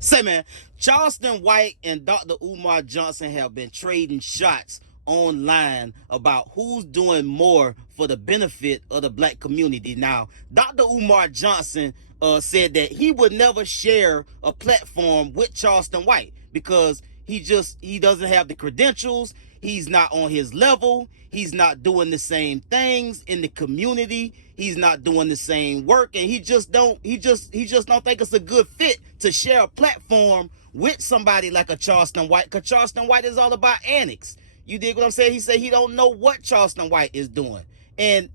Say, man, Charleston White and DR.UMAR Johnson have been trading shots online about who's doing more for the benefit of the black community. Now, DR.UMAR Johnson said that he would never share a platform with Charleston White because he doesn't have the credentials. He's not on his level. He's not doing the same things in the community. He's not doing the same work, and he just don't think it's a good fit to share a platform with somebody like a Charleston White, because Charleston White is all about annex. You dig what I'm saying? He said he don't know what Charleston White is doing. And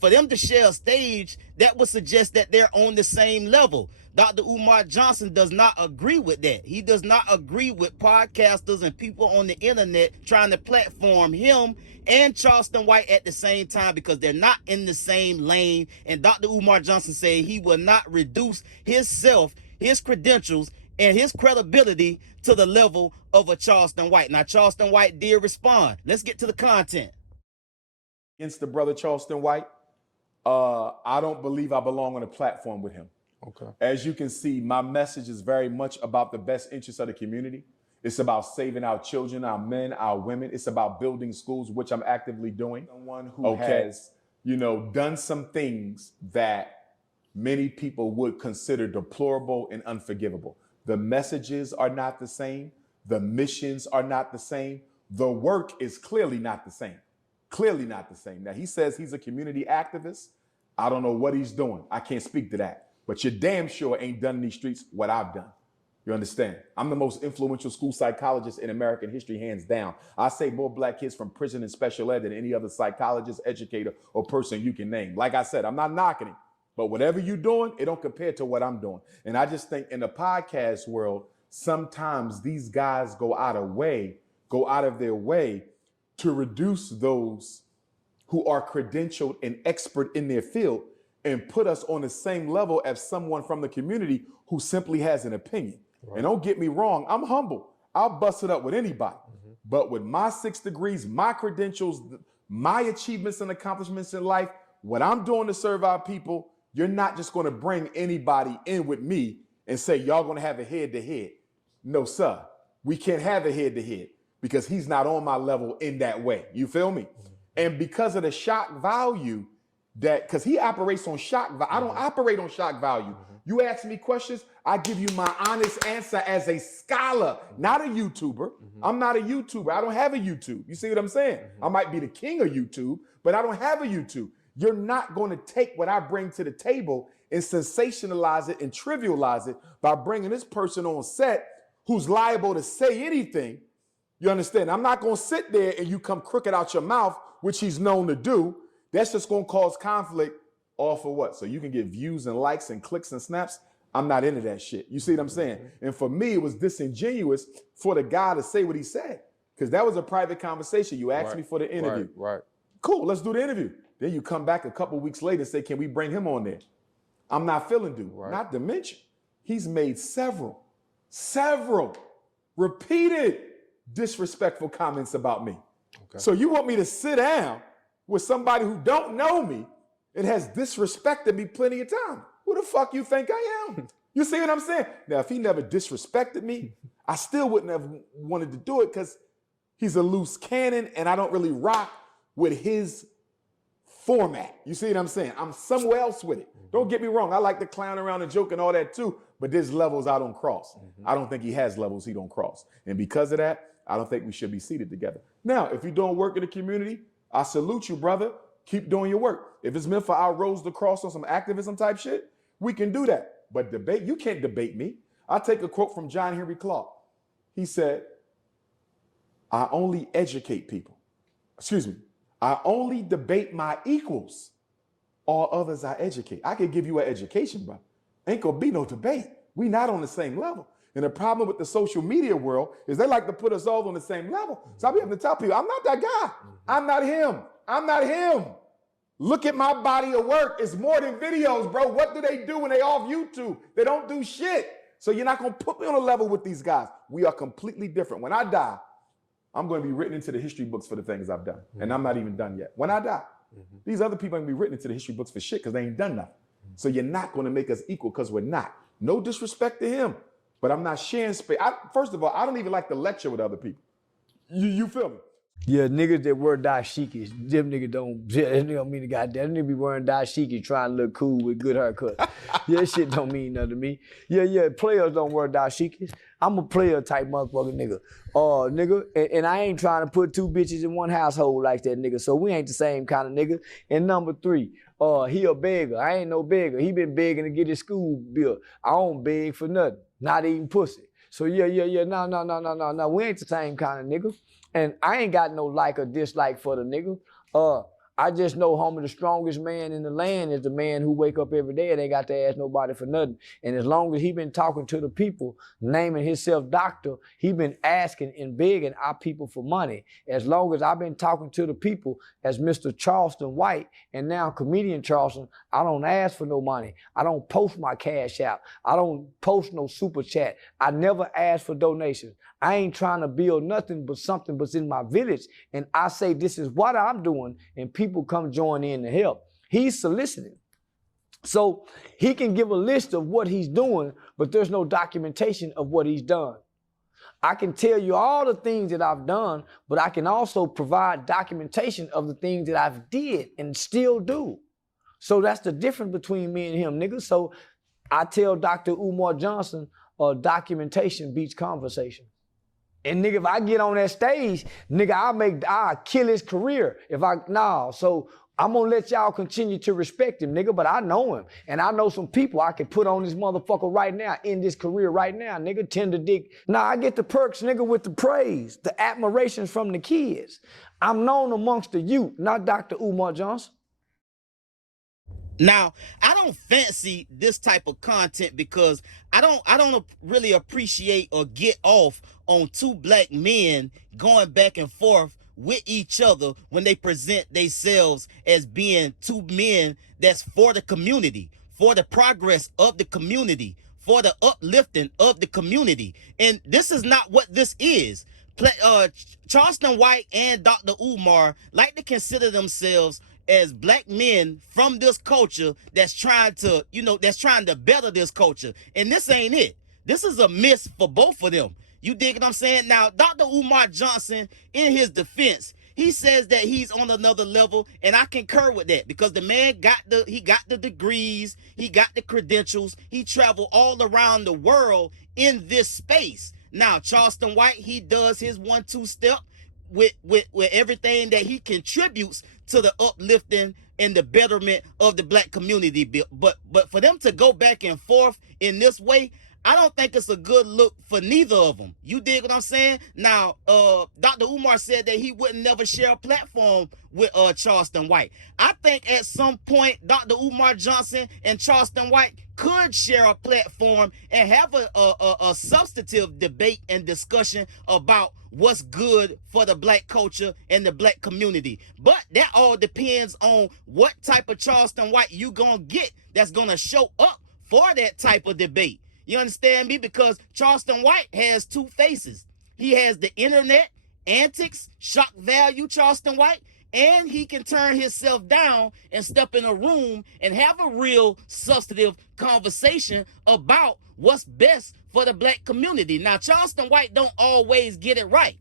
for them to share a stage, that would suggest that they're on the same level. DR.UMAR Johnson does not agree with that. He does not agree with podcasters and people on the internet trying to platform him and Charleston White at the same time, because they're not in the same lane. And DR.UMAR Johnson said he will not reduce himself, his credentials, and his credibility to the level of a Charleston White. Now, Charleston White did respond. Let's get to the content. Against the brother Charleston White, I don't believe I belong on a platform with him. Okay. As you can see, my message is very much about the best interests of the community. It's about saving our children, our men, our women. It's about building schools, which I'm actively doing. Someone who has, done some things that many people would consider deplorable and unforgivable. The messages are not the same. The missions are not the same. The work is clearly not the same. Clearly not the same. Now, he says he's a community activist. I don't know what he's doing. I can't speak to that. But you're damn sure ain't done in these streets what I've done. You understand? I'm the most influential school psychologist in American history, hands down. I save more black kids from prison and special ed than any other psychologist, educator, or person you can name. Like I said, I'm not knocking it. But whatever you're doing, it don't compare to what I'm doing. And I just think in the podcast world, sometimes these guys go out of their way to reduce those who are credentialed and expert in their field and put us on the same level as someone from the community who simply has an opinion. Right. And don't get me wrong, I'm humble. I'll bust it up with anybody. Mm-hmm. But with my 6 degrees, my credentials, my achievements and accomplishments in life, what I'm doing to serve our people, you're not just going to bring anybody in with me and say, y'all going to have a head-to-head. No, sir. We can't have a head-to-head because he's not on my level in that way. You feel me? Mm-hmm. And because of the shock value, because he operates on shock value. I don't operate on shock value. Mm-hmm. You ask me questions, I give you my honest answer as a scholar, not a YouTuber. Mm-hmm. I'm not a YouTuber. I don't have a YouTube. You see what I'm saying? Mm-hmm. I might be the king of YouTube, but I don't have a YouTube. You're not going to take what I bring to the table and sensationalize it and trivialize it by bringing this person on set who's liable to say anything. You understand? I'm not going to sit there and you come crooked out your mouth, which he's known to do. That's just going to cause conflict, all for what? So you can get views and likes and clicks and snaps. I'm not into that shit. You see what I'm saying? Mm-hmm. And for me, it was disingenuous for the guy to say what he said, because that was a private conversation. You asked me for the interview. Right. Cool, let's do the interview. Then you come back a couple weeks later and say, can we bring him on there? I'm not feeling due. Right. Not to mention, he's made several repeated disrespectful comments about me. Okay. So you want me to sit down with somebody who don't know me and has disrespected me plenty of time? Who the fuck you think I am? You see what I'm saying? Now, if he never disrespected me, I still wouldn't have wanted to do it because he's a loose cannon and I don't really rock with his format. You see what I'm saying? I'm somewhere else with it. Don't get me wrong. I like to clown around and joke and all that too, but there's levels I don't cross. I don't think he has levels he don't cross. And because of that, I don't think we should be seated together. Now, if you're doing work in the community, I salute you, brother. Keep doing your work. If it's meant for our roads to cross on some activism type shit, we can do that. But debate, you can't debate me. I'll take a quote from John Henry Clark. He said, I only educate people. I only debate my equals. All others I educate. I could give you an education, bro. Ain't gonna be no debate. We not on the same level. And the problem with the social media world is they like to put us all on the same level. So I be having to tell people, I'm not that guy. I'm not him. I'm not him. Look at my body of work. It's more than videos, bro. What do they do when they off YouTube? They don't do shit. So you're not going to put me on a level with these guys. We are completely different. When I die, I'm going to be written into the history books for the things I've done. And I'm not even done yet. When I die, these other people are going to be written into the history books for shit because they ain't done nothing. So you're not going to make us equal because we're not. No disrespect to him. but I'm not sharing space. First of all, I don't even like to lecture with other people. You feel me? Yeah, niggas that wear dashikis, them niggas don't mean the goddamn. Them niggas be wearing dashikis trying to look cool with good haircuts. Yeah, shit don't mean nothing to me. Yeah, players don't wear dashikis. I'm a player type motherfucking nigga. Nigga, and I ain't trying to put two bitches in one household like that nigga, so we ain't the same kind of nigga. And number three, he a beggar. I ain't no beggar. He been begging to get his school built. I don't beg for nothing, not even pussy. So no, we ain't the same kind of nigga. And I ain't got no like or dislike for the nigga. I just know, homie, the strongest man in the land is the man who wake up every day and ain't got to ask nobody for nothing. And as long as he been talking to the people, naming himself doctor, he been asking and begging our people for money. As long as I've been talking to the people as Mr. Charleston White and now comedian Charleston, I don't ask for no money. I don't post my cash out. I don't post no super chat. I never ask for donations. I ain't trying to build nothing but something that's in my village. And I say, this is what I'm doing, and people come join in to help. He's soliciting. So he can give a list of what he's doing, but there's no documentation of what he's done. I can tell you all the things that I've done, but I can also provide documentation of the things that I've did and still do. So that's the difference between me and him, nigga. So I tell Dr. Umar Johnson, documentation beats conversation. And nigga, if I get on that stage, nigga, I'll kill his career. So I'm gonna let y'all continue to respect him, nigga, but I know him. And I know some people I can put on this motherfucker right now, in this career right now, nigga, tender dick. Nah, I get the perks, nigga, with the praise, the admirations from the kids. I'm known amongst the youth, not Dr. Umar Johnson. Now, I don't fancy this type of content because I don't really appreciate or get off on two black men going back and forth with each other when they present themselves as being two men that's for the community, for the progress of the community, for the uplifting of the community. And this is not what this is. Charleston White and Dr. Umar like to consider themselves as black men from this culture that's trying to, that's trying to better this culture. And this ain't it. This is a miss for both of them. You dig what I'm saying? Now, Dr. Umar Johnson, in his defense, he says that he's on another level, and I concur with that because the man got the degrees, he got the credentials, he traveled all around the world in this space. Now, Charleston White, he does his 1-2 step with everything that he contributes to the uplifting and the betterment of the black community. But for them to go back and forth in this way, I don't think it's a good look for neither of them. You dig what I'm saying? Now, Dr. Umar said that he wouldn't never share a platform with Charleston White. I think at some point, Dr. Umar Johnson and Charleston White could share a platform and have a substantive debate and discussion about what's good for the black culture and the black community. But that all depends on what type of Charleston White you gonna get that's gonna show up for that type of debate. You understand me? Because Charleston White has two faces. He has the internet antics, shock value Charleston White, and he can turn himself down and step in a room and have a real substantive conversation about what's best for the black community. Now, Charleston White don't always get it right.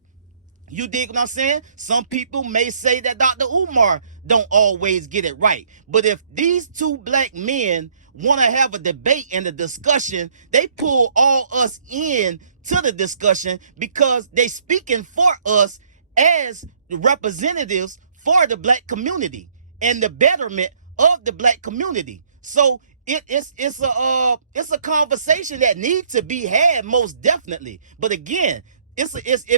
You dig what I'm saying? Some people may say that Dr. Umar don't always get it right. But if these two black men want to have a debate and a discussion, they pull all us in to the discussion because they speaking for us as representatives for the black community and the betterment of the black community. So it's a conversation that needs to be had, most definitely. But again, if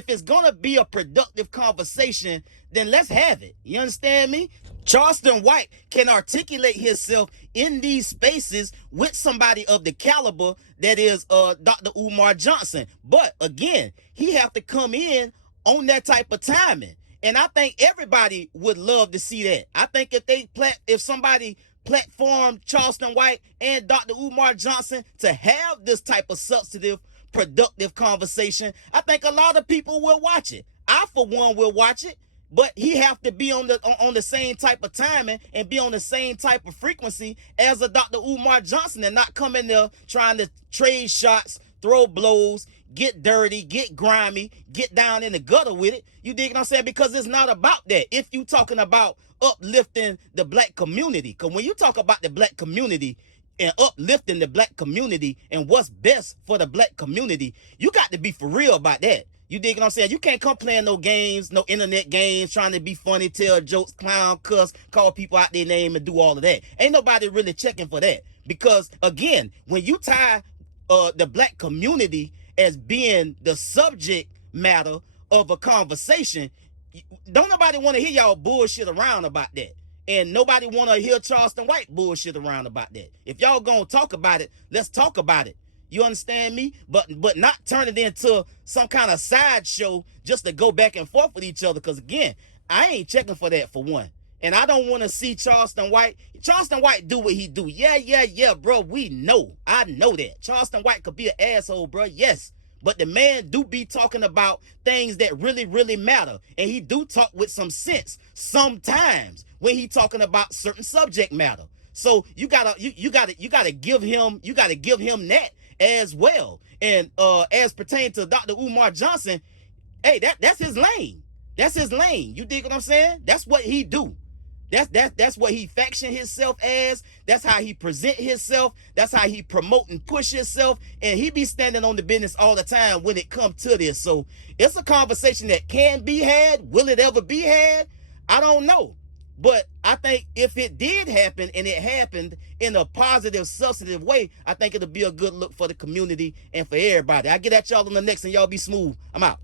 it's gonna be a productive conversation, then let's have it. You understand me? Charleston White can articulate himself in these spaces with somebody of the caliber that is Dr. Umar Johnson. But again, he have to come in on that type of timing. And I think everybody would love to see that. I think if somebody platformed Charleston White and Dr. Umar Johnson to have this type of substantive, productive conversation, I think a lot of people will watch it. I, for one, will watch it. But he have to be on the same type of timing and be on the same type of frequency as a Dr. Umar Johnson and not come in there trying to trade shots throw blows, get dirty, get grimy, get down in the gutter with it. You dig what I'm saying? Because it's not about that. If you talking about uplifting the black community, because when you talk about the black community and uplifting the black community and what's best for the black community, you got to be for real about that. You dig what I'm saying? You can't come playing no games, no internet games, trying to be funny, tell jokes, clown, cuss, call people out their name and do all of that. Ain't nobody really checking for that. Because again, when you tie the black community as being the subject matter of a conversation, don't nobody want to hear y'all bullshit around about that. And nobody want to hear Charleston White bullshit around about that. If y'all gonna talk about it, let's talk about it. You understand me? But not turn it into some kind of sideshow just to go back and forth with each other. Because again, I ain't checking for that for one. And I don't want to see Charleston White. Charleston White do what he do. Yeah, bro. We know. I know that. Charleston White could be an asshole, bro. Yes. But the man do be talking about things that really, really matter. And he do talk with some sense sometimes when he talking about certain subject matter. So you gotta give him that as well. And as pertains to Dr. Umar Johnson, hey, that's his lane. That's his lane. You dig what I'm saying? That's what he do. That's what he faction himself as. That's how he present himself. That's how he promote and push himself. And he be standing on the business all the time when it comes to this. So it's a conversation that can be had. Will it ever be had? I don't know. But I think if it did happen and it happened in a positive, substantive way, I think it'll be a good look for the community and for everybody. I'll get at y'all on the next and y'all be smooth. I'm out.